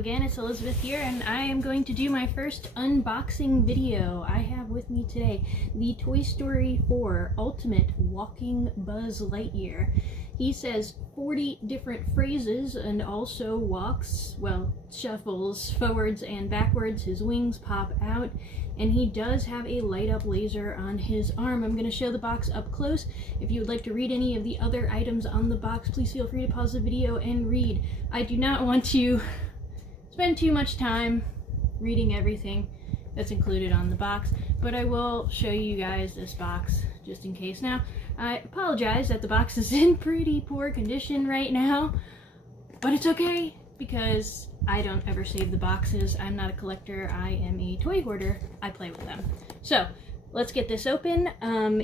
again, it's Elizabeth here, and I am going to do my first unboxing video. I have with me today the Toy Story 4 Ultimate Walking Buzz Lightyear. He says 40 different phrases and also walks, well, shuffles forwards and backwards. His wings pop out, and he does have a light-up laser on his arm. I'm going to show the box up close. If you would like to read any of the other items on the box, please feel free to pause the video and read. I do not want to spend too much time reading everything that's included on the box, but I will show you guys this box just in case. Now, I apologize that the box is in pretty poor condition right now, but it's okay because I don't ever save the boxes. I'm not a collector, I am a toy hoarder. I play with them. So, let's get this open.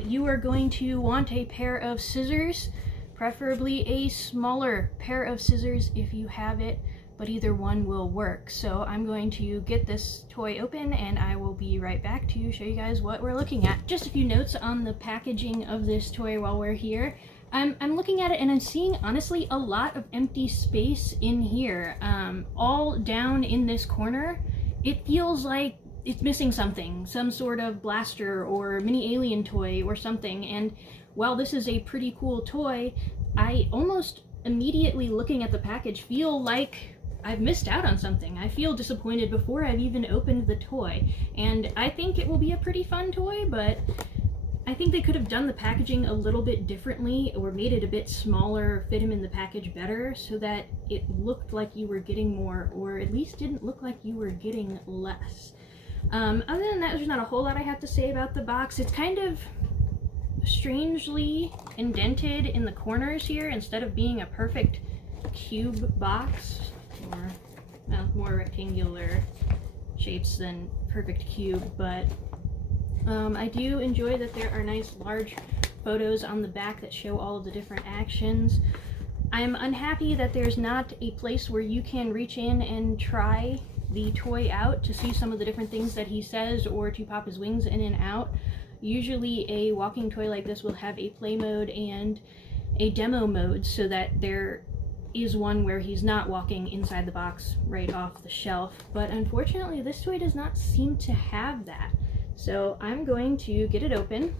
You are going to want a pair of scissors, preferably a smaller pair of scissors if you have it, but either one will work. So I'm going to get this toy open and I will be right back to show you guys what we're looking at. Just a few notes on the packaging of this toy while we're here. I'm looking at it and I'm seeing, honestly, a lot of empty space in here. All down in this corner, it feels like it's missing something, some sort of blaster or mini alien toy or something. And while this is a pretty cool toy, I almost immediately looking at the package feel like I've missed out on something. I feel disappointed before I've even opened the toy. And I think it will be a pretty fun toy, but I think they could have done the packaging a little bit differently or made it a bit smaller, fit him in the package better so that it looked like you were getting more, or at least didn't look like you were getting less. Other than that, there's not a whole lot I have to say about the box. It's kind of strangely indented in the corners here instead of being a perfect cube box, or well, more rectangular shapes than perfect cube, but I do enjoy that there are nice large photos on the back that show all of the different actions. I'm unhappy that there's not a place where you can reach in and try the toy out to see some of the different things that he says or to pop his wings in and out. Usually a walking toy like this will have a play mode and a demo mode so that there is one where he's not walking inside the box right off the shelf, but unfortunately this toy does not seem to have that. So I'm going to get it open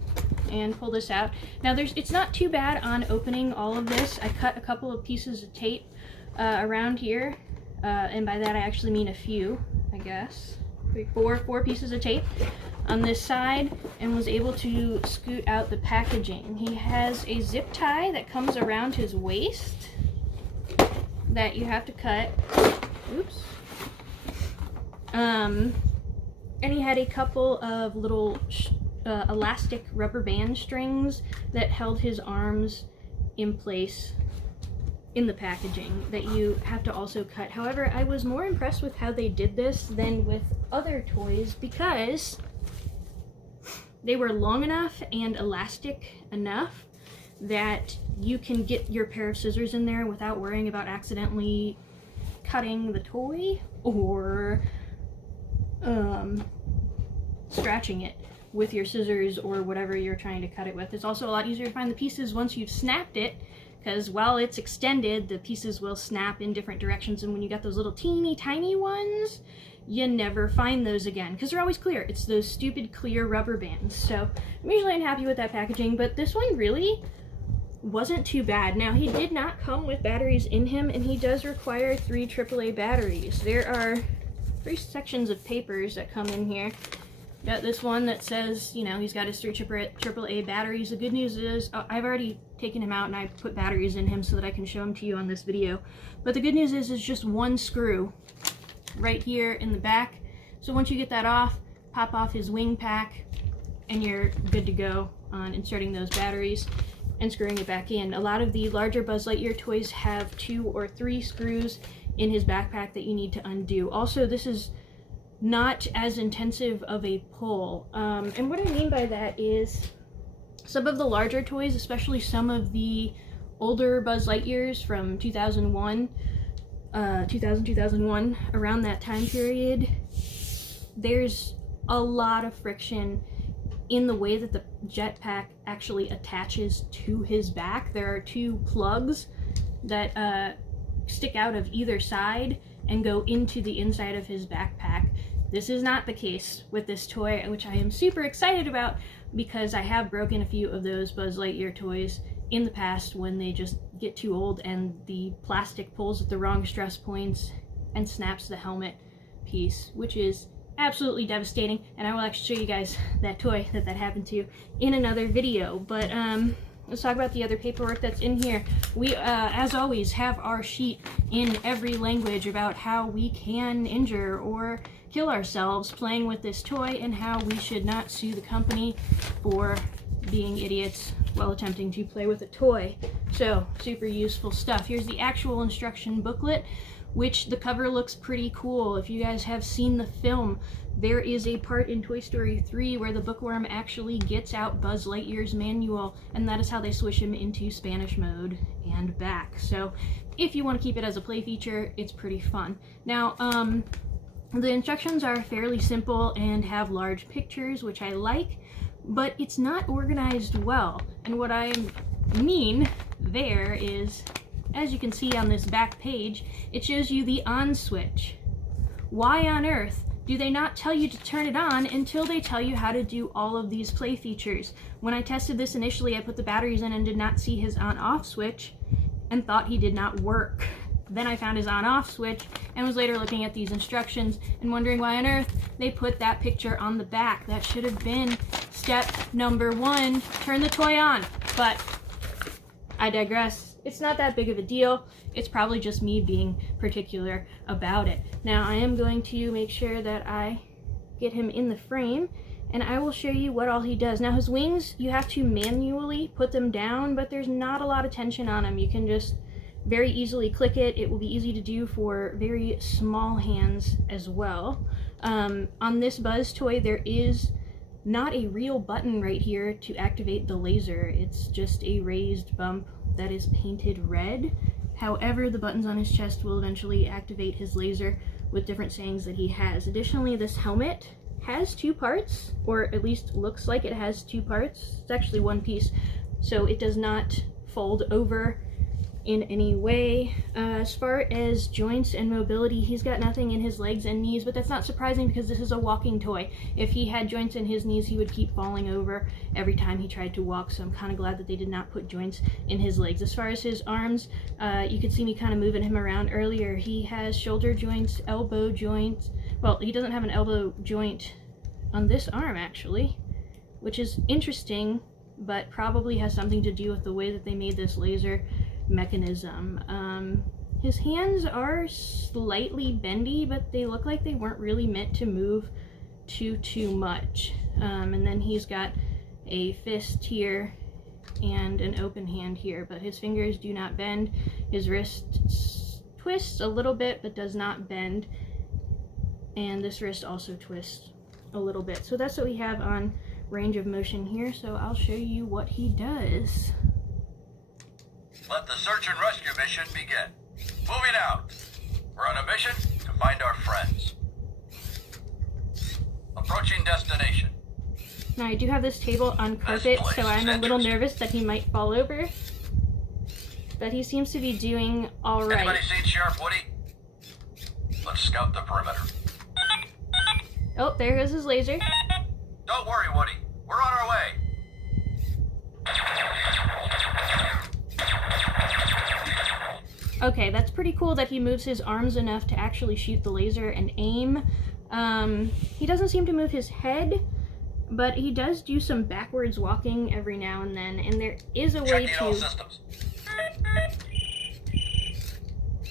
and pull this out. Now it's not too bad on opening all of this. I cut a couple of pieces of tape around here, and by that I actually mean a few, I guess. Four pieces of tape on this side, and was able to scoot out the packaging. He has a zip tie that comes around his waist that you have to cut. Oops. And he had a couple of little elastic rubber band strings that held his arms in place in the packaging that you have to also cut. However, I was more impressed with how they did this than with other toys because they were long enough and elastic enough that you can get your pair of scissors in there without worrying about accidentally cutting the toy or scratching it with your scissors or whatever you're trying to cut it with. It's also a lot easier to find the pieces once you've snapped it, because while it's extended, the pieces will snap in different directions, and when you got those little teeny tiny ones, you never find those again because they're always clear. It's those stupid clear rubber bands. So I'm usually unhappy with that packaging, but this one really wasn't too bad. Now, he did not come with batteries in him, and he does require 3 AAA batteries. There are 3 sections of papers that come in here. Got this one that says, you know, he's got his 3 AAA batteries. The good news is, I've already taken him out and I put batteries in him so that I can show them to you on this video. But the good news is, it's just one screw right here in the back. So once you get that off, pop off his wing pack, and you're good to go on inserting those batteries and screwing it back in. A lot of the larger Buzz Lightyear toys have 2 or 3 screws in his backpack that you need to undo. Also, this is not as intensive of a pull. And what I mean by that is some of the larger toys, especially some of the older Buzz Lightyears from 2001, around that time period, there's a lot of friction in the way that the jetpack actually attaches to his back. There are 2 plugs that stick out of either side, and go into the inside of his backpack. This is not the case with this toy, which I am super excited about because I have broken a few of those Buzz Lightyear toys in the past when they just get too old and the plastic pulls at the wrong stress points and snaps the helmet piece, which is absolutely devastating. And I will actually show you guys that toy that happened to in another video. But let's talk about the other paperwork that's in here. We, as always, have our sheet in every language about how we can injure or kill ourselves playing with this toy and how we should not sue the company for being idiots while attempting to play with a toy. So, super useful stuff. Here's the actual instruction booklet, which the cover looks pretty cool. If you guys have seen the film, there is a part in Toy Story 3 where the bookworm actually gets out Buzz Lightyear's manual, and that is how they switch him into Spanish mode and back. So if you want to keep it as a play feature, it's pretty fun. Now, the instructions are fairly simple and have large pictures, which I like, but it's not organized well. And what I mean there is, as you can see on this back page, it shows you the on switch. Why on earth do they not tell you to turn it on until they tell you how to do all of these play features? When I tested this initially, I put the batteries in and did not see his on-off switch and thought he did not work. Then I found his on-off switch and was later looking at these instructions and wondering why on earth they put that picture on the back. That should have been step number 1, turn the toy on. But I digress. It's not that big of a deal. It's probably just me being particular about it. Now I am going to make sure that I get him in the frame and I will show you what all he does. Now his wings, you have to manually put them down, but there's not a lot of tension on them. You can just very easily click it. It will be easy to do for very small hands as well. On this Buzz toy, there is not a real button right here to activate the laser. It's just a raised bump that is painted red. However, the buttons on his chest will eventually activate his laser with different sayings that he has. Additionally, this helmet has 2 parts, or at least looks like it has 2 parts. It's actually one piece, so it does not fold over in any way. As far as joints and mobility, he's got nothing in his legs and knees, but that's not surprising because this is a walking toy. If he had joints in his knees, he would keep falling over every time he tried to walk, so I'm kind of glad that they did not put joints in his legs. As far as his arms, you could see me kind of moving him around earlier. He has shoulder joints, elbow joints. Well, he doesn't have an elbow joint on this arm, actually, which is interesting, but probably has something to do with the way that they made this laser mechanism. His hands are slightly bendy, but they look like they weren't really meant to move too much. And then he's got a fist here and an open hand here, but his fingers do not bend. His wrist twists a little bit but does not bend, and this wrist also twists a little bit. So that's what we have on range of motion here, so I'll show you what he does. Let the search and rescue mission begin. Moving out. We're on a mission to find our friends. Approaching destination. Now I do have this table on carpet, so I'm a little nervous that he might fall over. But he seems to be doing all right. Anybody seen Sheriff Woody? Let's scout the perimeter. Oh, there goes his laser. Don't worry, Woody. We're on our way. Okay, that's pretty cool that he moves his arms enough to actually shoot the laser and aim. He doesn't seem to move his head, but he does do some backwards walking every now and then, and there is a way Checking all systems.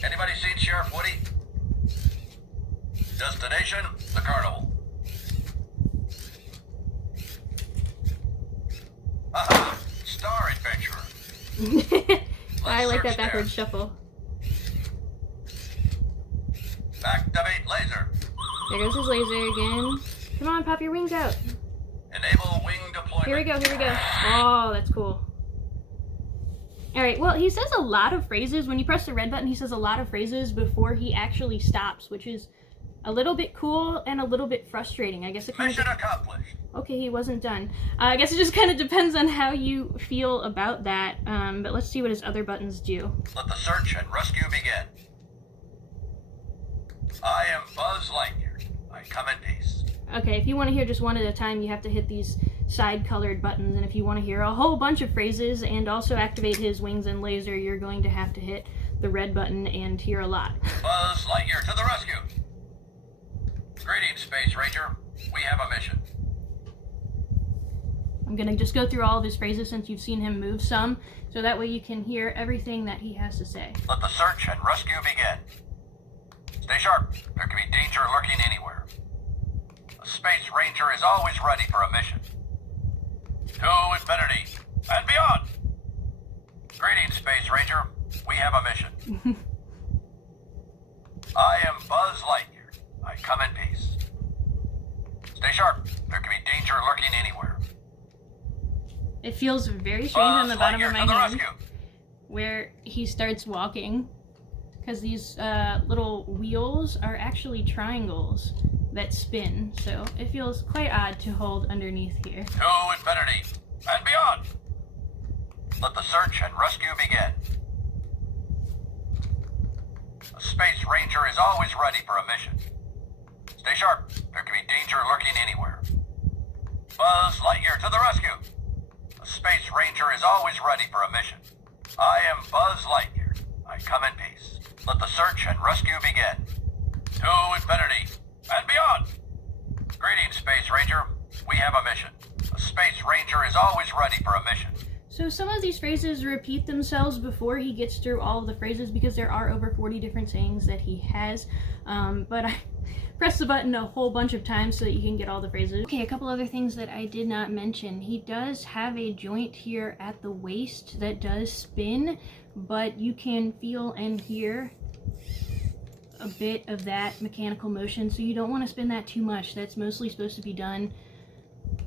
Anybody seen Sheriff Woody? Destination, the carnival. Aha! Star Adventurer. I like that backwards shuffle. Activate laser. There goes his laser again. Come on, pop your wings out. Enable wing deployment. Here we go, here we go. Oh, that's cool. Alright, well, he says a lot of phrases. When you press the red button, he says a lot of phrases before he actually stops, which is a little bit cool and a little bit frustrating. I guess it kind of... Mission accomplished. Okay, he wasn't done. I guess it just kind of depends on how you feel about that. But let's see what his other buttons do. Let the search and rescue begin. I am Buzz Lightyear. I come in peace. Okay, if you want to hear just one at a time, you have to hit these side-colored buttons, and if you want to hear a whole bunch of phrases and also activate his wings and laser, you're going to have to hit the red button and hear a lot. Buzz Lightyear to the rescue! Greetings, Space Ranger. We have a mission. I'm going to just go through all of his phrases since you've seen him move some, so that way you can hear everything that he has to say. Let the search and rescue begin. Stay sharp. There can be danger lurking anywhere. A Space Ranger is always ready for a mission. To infinity and beyond! Greetings, Space Ranger. We have a mission. I am Buzz Lightyear. I come in peace. Stay sharp. There can be danger lurking anywhere. It feels very strange on the bottom of my hand rescue. where he starts walking, because these little wheels are actually triangles that spin, so it feels quite odd to hold underneath here. To infinity and beyond! Let the search and rescue begin. A Space Ranger is always ready for a mission. Stay sharp. There can be danger lurking anywhere. Buzz Lightyear to the rescue. A Space Ranger is always ready for a mission. I am Buzz Lightyear. I come in peace. Let the search and rescue begin. To infinity and beyond! Greetings, Space Ranger. We have a mission. A Space Ranger is always ready for a mission. So some of these phrases repeat themselves before he gets through all of the phrases because there are over 40 different sayings that he has, but I press the button a whole bunch of times so that you can get all the phrases. Okay, a couple other things that I did not mention. He does have a joint here at the waist that does spin, but you can feel and hear a bit of that mechanical motion, so you don't want to spin that too much. That's mostly supposed to be done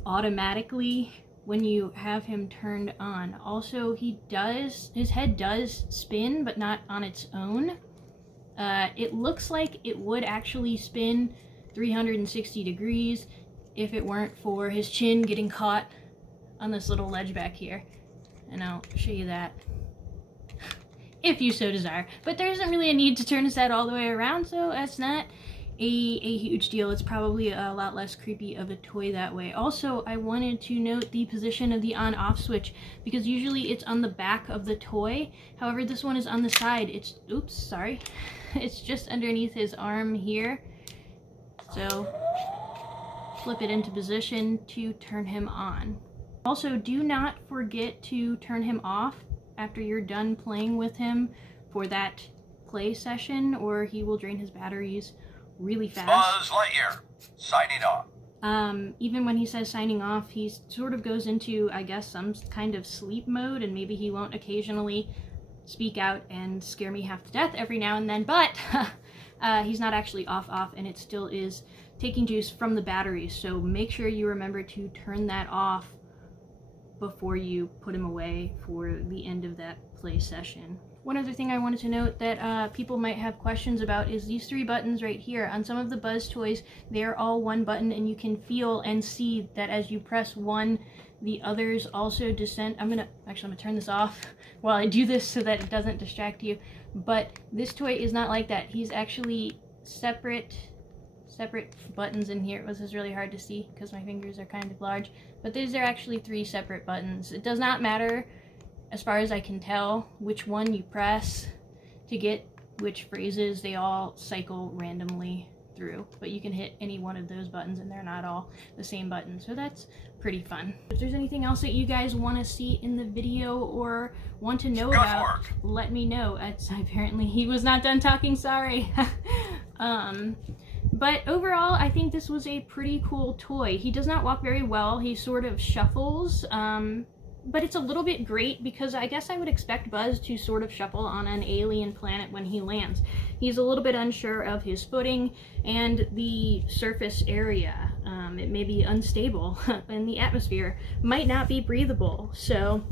automatically when you have him turned on. Also, his head does spin, but not on its own. It looks like it would actually spin 360 degrees if it weren't for his chin getting caught on this little ledge back here. And I'll show you that if you so desire. But there isn't really a need to turn his head all the way around, so that's not a huge deal. It's probably a lot less creepy of a toy that way. Also, I wanted to note the position of the on-off switch, because usually it's on the back of the toy. However, this one is on the side. Oops, sorry. It's just underneath his arm here. So, flip it into position to turn him on. Also, do not forget to turn him off after you're done playing with him for that play session, or he will drain his batteries really fast. Buzz Lightyear, signing off. Even when he says signing off, he sort of goes into, I guess, some kind of sleep mode, and maybe he won't occasionally speak out and scare me half to death every now and then, but he's not actually off, and it still is taking juice from the batteries, so make sure you remember to turn that off before you put him away for the end of that play session. One other thing I wanted to note that people might have questions about is these three buttons right here. On some of the Buzz toys, they're all one button, and you can feel and see that as you press one, the others also descend. I'm gonna turn this off while I do this so that it doesn't distract you. But this toy is not like that. He's actually separate buttons in here. This is really hard to see because my fingers are kind of large. But these are actually three separate buttons. It does not matter, as far as I can tell, which one you press to get which phrases. They all cycle randomly through, but you can hit any one of those buttons and they're not all the same button, so that's pretty fun. If there's anything else that you guys want to see in the video or want to know about, let me know. Apparently he was not done talking, sorry. But overall, I think this was a pretty cool toy. He does not walk very well. He sort of shuffles, but it's a little bit great because I guess I would expect Buzz to sort of shuffle on an alien planet when he lands. He's a little bit unsure of his footing and the surface area. It may be unstable and the atmosphere might not be breathable. So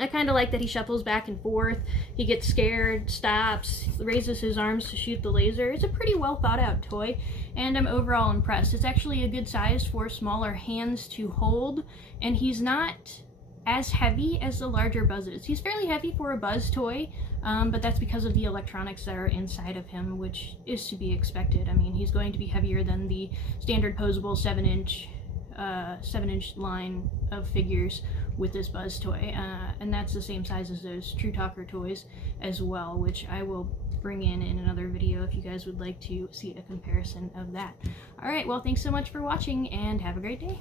I kind of like that he shuffles back and forth. He gets scared, stops, raises his arms to shoot the laser. It's a pretty well thought out toy, and I'm overall impressed. It's actually a good size for smaller hands to hold, and he's not as heavy as the larger Buzzes. He's fairly heavy for a Buzz toy, but that's because of the electronics that are inside of him, which is to be expected. I mean, he's going to be heavier than the standard posable 7-inch line of figures with this Buzz toy, and that's the same size as those True Talker toys as well, which I will bring in another video if you guys would like to see a comparison of that. Alright, well, thanks so much for watching, and have a great day.